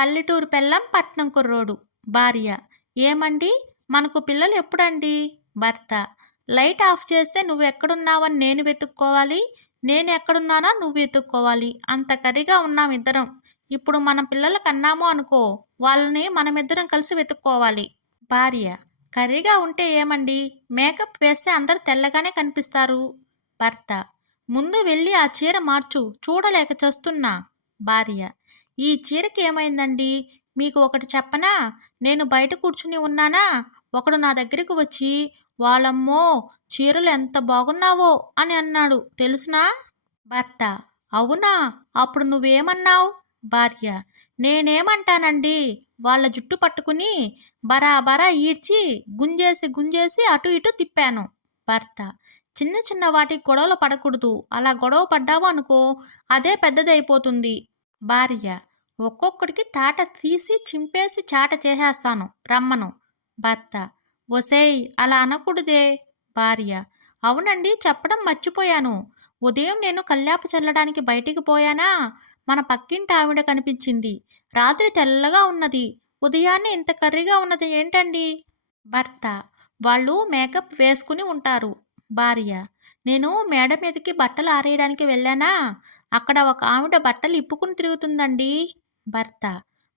పల్లెటూరు పెళ్ళాం పట్నం కుర్రోడు. భార్య: ఏమండి, మనకు పిల్లలు ఎప్పుడండి? భర్త: లైట్ ఆఫ్ చేస్తే నువ్వెక్కడున్నావని నేను వెతుక్కోవాలి, నేను ఎక్కడున్నానో నువ్వు వెతుక్కోవాలి. అంత కర్రీగా ఉన్నాం ఇద్దరం. ఇప్పుడు మనం పిల్లలు కన్నాము అనుకో, వాళ్ళని మనమిద్దరం కలిసి వెతుక్కోవాలి. భార్య: కర్రీగా ఉంటే ఏమండి, మేకప్ వేస్తే అందరూ తెల్లగానే కనిపిస్తారు. భర్త: ముందు వెళ్ళి ఆ చీర మార్చు, చూడలేక చస్తున్నా. భార్య: ఈ చీరకి ఏమైందండి? మీకు ఒకటి చెప్పనా? నేను బయట కూర్చుని ఉన్నానా, ఒకడు నా దగ్గరికి వచ్చి, వాళ్ళమ్మో, చీరలు ఎంత బాగున్నావో అని అన్నాడు తెలుసునా? భర్త: అవునా, అప్పుడు నువ్వేమన్నావు? భార్య: నేనేమంటానండి, వాళ్ళ జుట్టు పట్టుకుని బరాబరా ఈడ్చి గుంజేసి గుంజేసి అటు ఇటు తిప్పాను. భర్త: చిన్న చిన్న వాటికి గొడవలు పడకూడదు, అలా గొడవ పడ్డావు అనుకో, అదే పెద్దదైపోతుంది. భార్య: ఒక్కొక్కడికి తాట తీసి చింపేసి చాట చేసేస్తాను, రమ్మను. భర్త: ఒసేయ్, అలా అనకూడదే. భార్య: అవునండి, చెప్పడం మర్చిపోయాను. ఉదయం నేను కల్లాపు చల్లడానికి బయటికి పోయానా, మన పక్కింటి ఆవిడ కనిపించింది. రాత్రి తెల్లగా ఉన్నది, ఉదయాన్నే ఇంత కర్రీగా ఉన్నది ఏంటండి? భర్త: వాళ్ళు మేకప్ వేసుకుని ఉంటారు. భార్య: నేను మేడ మీదకి బట్టలు ఆరేయడానికి వెళ్ళానా, అక్కడ ఒక ఆవిడ బట్టలు ఇప్పుకుని తిరుగుతుందండి. భర్త: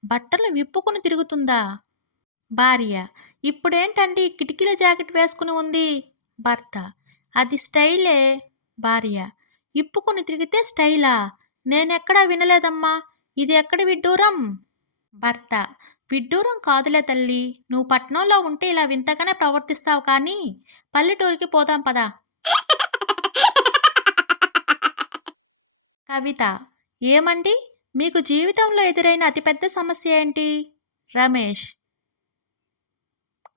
బట్టలు విప్పుకుని తిరుగుతుందా? భార్య: ఇప్పుడేంటండి కిటికీల జాకెట్ వేసుకుని ఉంది? భర్త: అది స్టైలే. భార్య: ఇప్పుకుని తిరిగితే స్టైలా? నేనెక్కడా వినలేదమ్మా, ఇది ఎక్కడి విడ్డూరం? భర్త: విడ్డూరం కాదులే తల్లి, నువ్వు పట్నంలో ఉంటే ఇలా వింతగానే ప్రవర్తిస్తావు కానీ, పల్లెటూరికి పోదాం పదా. కవిత: ఏమండి, మీకు జీవితంలో ఎదురైన అతిపెద్ద సమస్య ఏంటి? రమేష్: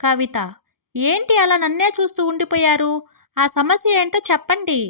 కవిత: ఏంటి అలా నన్నే చూస్తూ ఉండిపోయారు? ఆ సమస్య ఏంటో చెప్పండి.